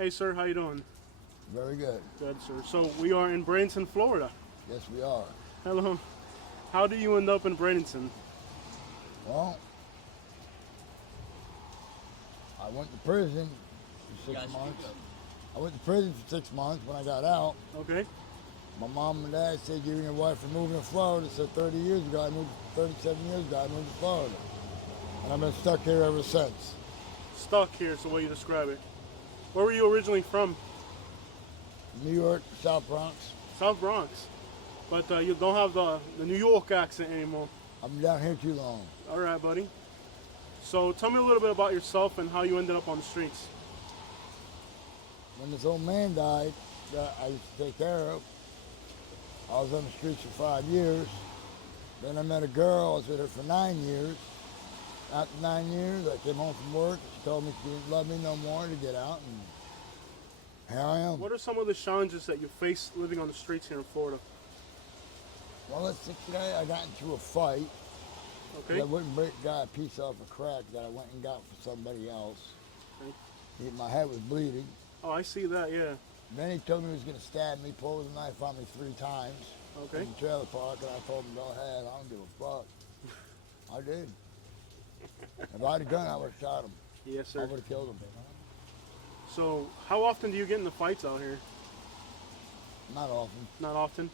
Hey, sir, how you doing? Very good. Good, sir. So we are in Bradenton, Florida. Yes, we are. Hello. How do you end up in Bradenton? Well, I went to prison for 6 months. I went to prison for 6 months. When I got out, Okay. my mom and dad said, you and your wife are moving to Florida. So 30 years ago, 37 years ago, I moved to Florida. And I've been stuck here ever since. Stuck here is the way you describe it. Where were you originally from? New York, South Bronx. South Bronx. But you don't have the New York accent anymore. I've been down here too long. All right, buddy. So tell me a little bit about yourself and how you ended up on the streets. When this old man died that I used to take care of, I was on the streets for 5 years. Then I met a girl. I was with her for 9 years. After 9 years, I came home from work. She told me she didn't love me no more to get out, and here I am. What are some of the challenges that you face living on the streets here in Florida? Well, let's say today I got into a fight. Okay. I wouldn't break a guy a piece off a crack that I went and got for somebody else. Okay. My head was bleeding. Oh, I see that, yeah. Then he told me he was going to stab me, pulled a knife on me 3 times. Okay. In the trailer park, and I told him, go ahead, I don't give a fuck. I did. If I had a gun, I would have shot him. Yes, I sir. would have killed him. So how often do you get into fights out here? Not often. Not often?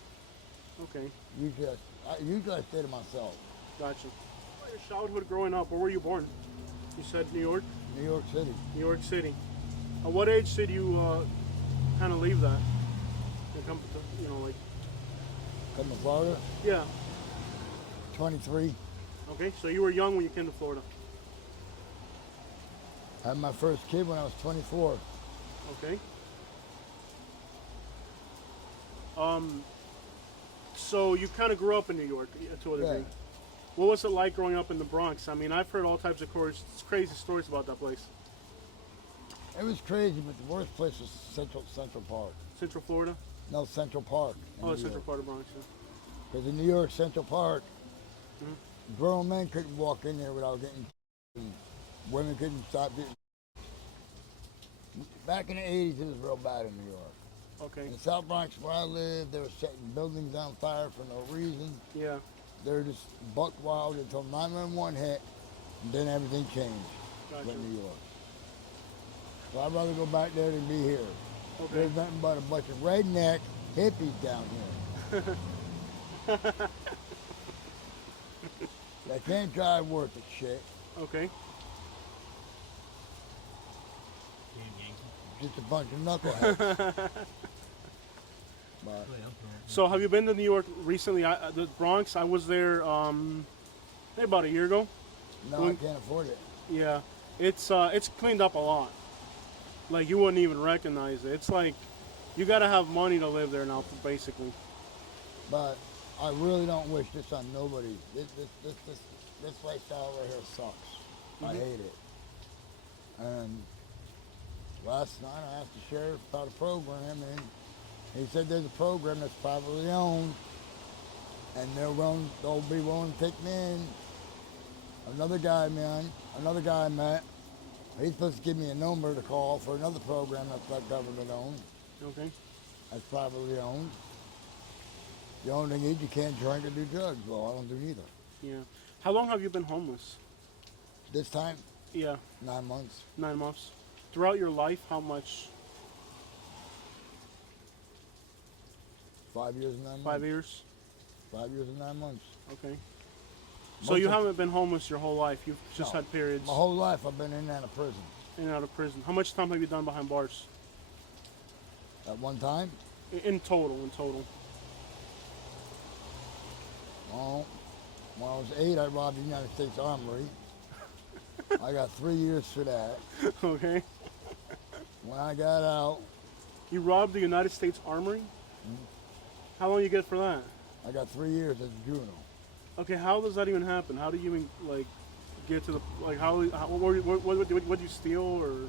Okay. Usually I stay to myself. Gotcha. Your childhood growing up, where were you born? You said New York? New York City. New York City. At what age did you kind of leave that? And come to, like... Come to Florida, Yeah. 23. Okay, so you were young when you came to Florida. I had my first kid when I was 24. Okay. So you kind of grew up in New York to a degree. Yeah. What was it like growing up in the Bronx? I mean, I've heard all types of crazy stories about that place. It was crazy, but the worst place was Central Park. Central Florida? No, Central Park. Oh, the Central part of Bronx, yeah. Because in New York, Central Park, Mhm. grown men couldn't walk in there without getting, and women couldn't stop getting. Back in the 80s, it was real bad in New York. Okay. In the South Bronx where I lived, they were setting buildings on fire for no reason. Yeah. They were just buck wild until 911 hit, and then everything changed Gotcha. with New York. So I'd rather go back there than be here. Okay. There's nothing but a bunch of redneck hippies down here. They can't drive worth a shit. Okay. Just a bunch of knuckleheads. But So have you been to New York recently? The Bronx, I was there maybe about a year ago. no, I can't afford it. Yeah. It's cleaned up a lot. Like you wouldn't even recognize it. It's like you gotta have money to live there now, basically. But I really don't wish this on nobody. This lifestyle right here sucks. I hate it. And last night I asked the sheriff about a program, and he said there's a program that's privately owned, and they'll be willing to take me in. Another guy I met, he's supposed to give me a number to call for another program that's not government owned, Okay. that's privately owned. The only thing is you can't drink or do drugs. Well, I don't do neither. Yeah. How long have you been homeless? This time, Yeah. 9 months. 9 months. Throughout your life, how much? 5 years and 9 months. 5 years? 5 years and 9 months. Okay. So Most you of- haven't been homeless your whole life. You've just No. had periods My whole life I've been in and out of prison. in and out of prison. How much time have you done behind bars? At one time, In total, in total. well, when I was 8, I robbed the United States Armory. I got 3 years for that. Okay. When I got out, You robbed the United States Armory? How long you get for that? I got 3 years as a juvenile. Okay, how does that even happen? How do you even, like, get to the, like, what do you steal, or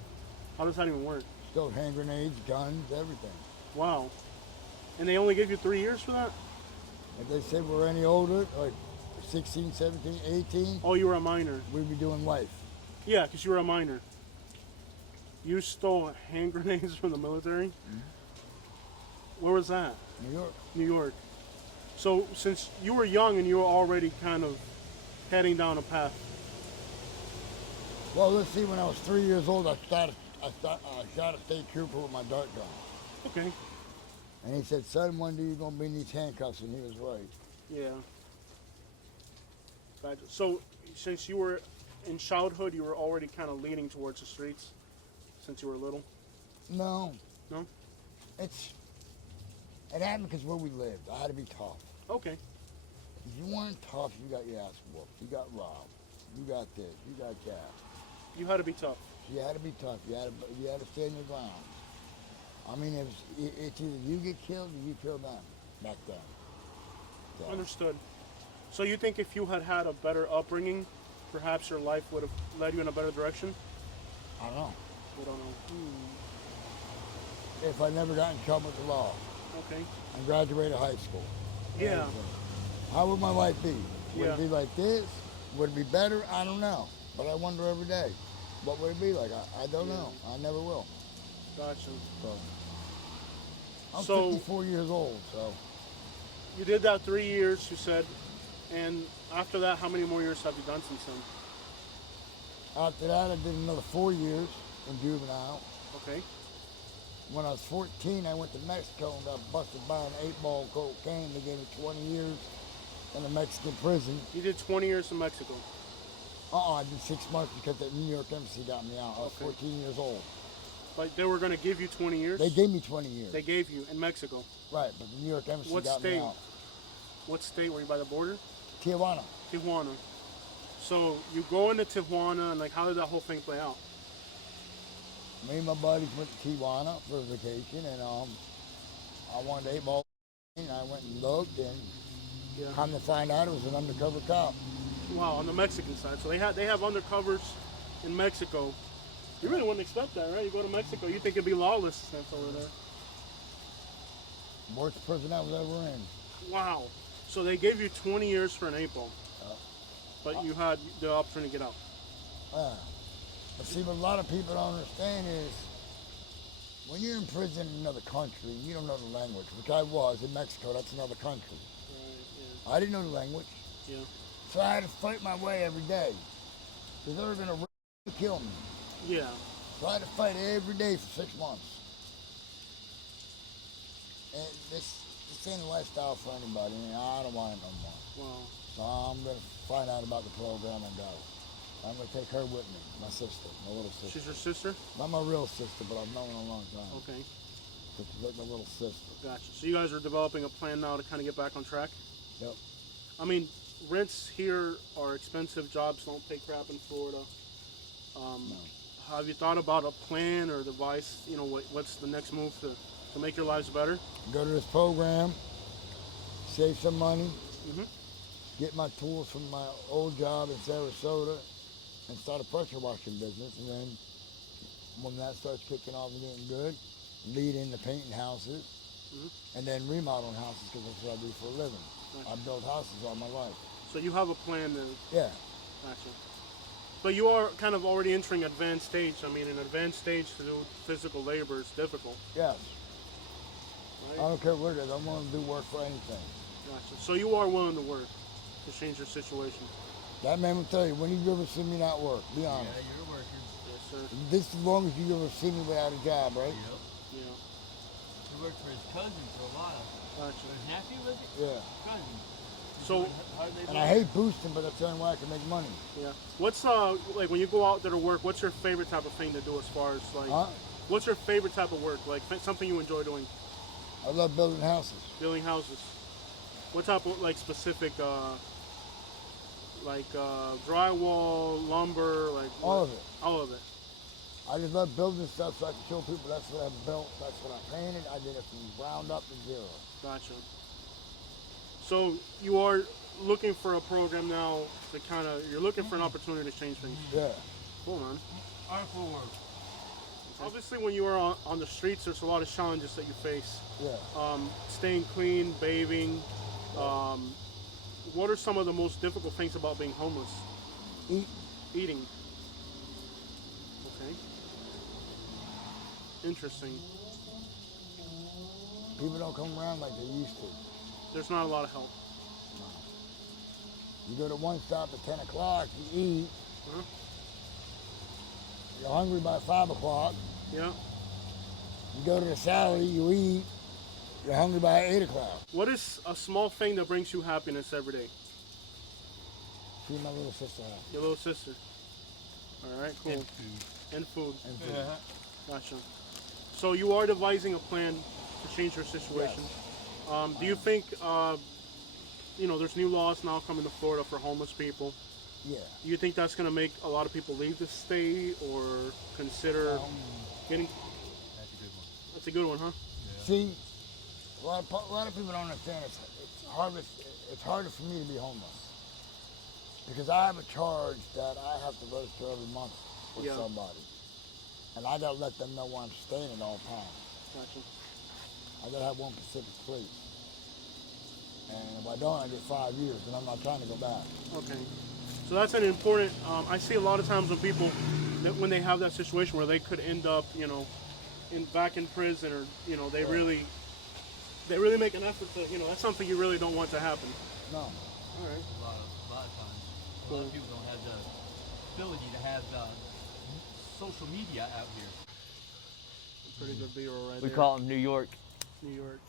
how does that even work? Stole hand grenades, guns, everything. Wow. And they only give you 3 years for that? If they said we're any older, like 16, 17, 18, Oh, you were a minor. we'd be doing life. Yeah, because you were a minor. You stole hand grenades from the military? Where was that? New York. New York. So since you were young and you were already kind of heading down a path. Well, let's see. When I was 3 years old, I shot a state trooper with my dart gun. Okay. And he said, "Son, one day you're gonna be in these handcuffs," and he was right. Yeah. Gotcha. So since you were in childhood, you were already kind of leaning towards the streets since you were little? No. No? It happened because where we lived, I had to be tough. Okay. If you weren't tough, you got your ass whooped. You got robbed. You got this. You got that. You had to be tough. You had to be tough. You had to stand your ground. I mean, it's either you get killed or you kill them back then. So, Understood. So you think if you had had a better upbringing, perhaps your life would have led you in a better direction? I don't know. We don't know. If I never got in trouble with the law Okay. and graduated high school. Yeah. everything, how would my life be? Would Yeah. it be like this? Would it be better? I don't know. But I wonder every day, what would it be like? I don't know. I never will. Gotcha. So, I'm So- 54 years old, so You did that 3 years, you said, and after that, how many more years have you done since then? after that I did another 4 years in juvenile. Okay. When I was 14, I went to Mexico and got busted buying 8-ball cocaine. They gave me 20 years in a Mexican prison. You did 20 years in Mexico. I did 6 months because the New York embassy got me out. I was Okay. 14 years old. But they were going to give you 20 years? They gave me 20 years. They gave you in Mexico. Right, but the New York embassy What got me state? out. What state were you by the border? Tijuana. Tijuana. So you go into Tijuana, and like, how did that whole thing play out? Me and my buddies went to Tijuana for a vacation, and I wanted 8-ball cocaine. I went and looked, and Yeah. come to find out it was an undercover cop. Wow, on the Mexican side. So they have undercovers in Mexico. You really wouldn't expect that, right? You go to Mexico, you think it'd be lawlessness over there. Worst prison I was ever in. Wow. So they gave you 20 years for an 8-ball. But you had the opportunity to get out. But see, what a lot of people don't understand is when you're in prison in another country, you don't know the language, which I was in Mexico. That's another country. Right, I didn't know the language, yeah. so I had to fight my way every day because they were going to kill me. Yeah. So I had to fight every day for 6 months. And this ain't a lifestyle for anybody, and I don't want it no more. Wow. So I'm going to find out about the program and go. I'm going to take her with me, my sister, my little sister. She's your sister? Not my real sister, but I've known her a long time. Okay. So she's like my little sister. Gotcha. So you guys are developing a plan now to kind of get back on track? Yep. I mean, rents here are expensive. Jobs don't pay crap in Florida. No. Have you thought about a plan or device? You know, what's the next move to make your lives better? Go to this program, save some money, Mm-hmm. get my tools from my old job in Sarasota, and start a pressure washing business. And then when that starts kicking off and getting good, lead into painting houses, and then remodeling houses because that's what I do for a living. Nice. I built houses all my life. So you have a plan then. Yeah. Gotcha. But you are kind of already entering advanced stage. I mean, an advanced stage to do physical labor is difficult. Yes. Right? I don't care what it is. I'm willing to do work for anything. Gotcha. So you are willing to work to change your situation. That man will tell you, when you ever see me not work, be honest. Yeah, you're working. Yes, sir. This is as long as you ever see me without a job, right? Yep. Yeah. He worked for his cousin for a while. Gotcha. Was happy with it? Yeah. Cousin. So, How'd they And I hate boosting, but that's the only way I can make money. yeah. What's like when you go out there to work? What's your favorite type of thing to do as far as like? Huh? What's your favorite type of work? Like something you enjoy doing? I love building houses. Building houses. What type of like specific drywall, lumber, like All of it. All of it. I just love building stuff so I can show people that's what I built, that's what I painted. I did it from ground up to zero. Gotcha. So you are looking for a program now to you're looking for an opportunity to change things. Yeah. Cool, man. Artful work. Obviously, when you are on the streets, there's a lot of challenges that you face. Yeah. Staying clean, bathing. What are some of the most difficult things about being homeless? Eat. Eating. Okay. Interesting. People don't come around like they used to. There's not a lot of help. You go to one stop at 10 o'clock, you eat. Uh-huh. You're hungry by 5 o'clock. Yeah. You go to the salary, you eat. You're hungry by 8 o'clock. What is a small thing that brings you happiness every day? See my little sister out. Your little sister. All right, cool. And food. And food. And food. Yeah. Gotcha. So you are devising a plan to change your situation. Do you think, there's new laws now coming to Florida for homeless people? Yeah. Do you think that's going to make a lot of people leave the state or consider getting? That's a good one. That's a good one, huh? Yeah. See, a lot of people don't understand. It's harder for me to be homeless because I have a charge that I have to register every month with Yeah. somebody, and I gotta let them know where I'm staying at all times. Gotcha. I gotta have one Pacific plate, and if I don't, I get 5 years, and I'm not trying to go back. Okay. So that's an important. I see a lot of times when people, when they have that situation where they could end up, back in prison, or they really make an effort to, that's something you really don't want to happen. No. All right. A lot of times. A lot of people don't have the ability to have social media out here. Pretty good B-roll right We there. call them New York. New York.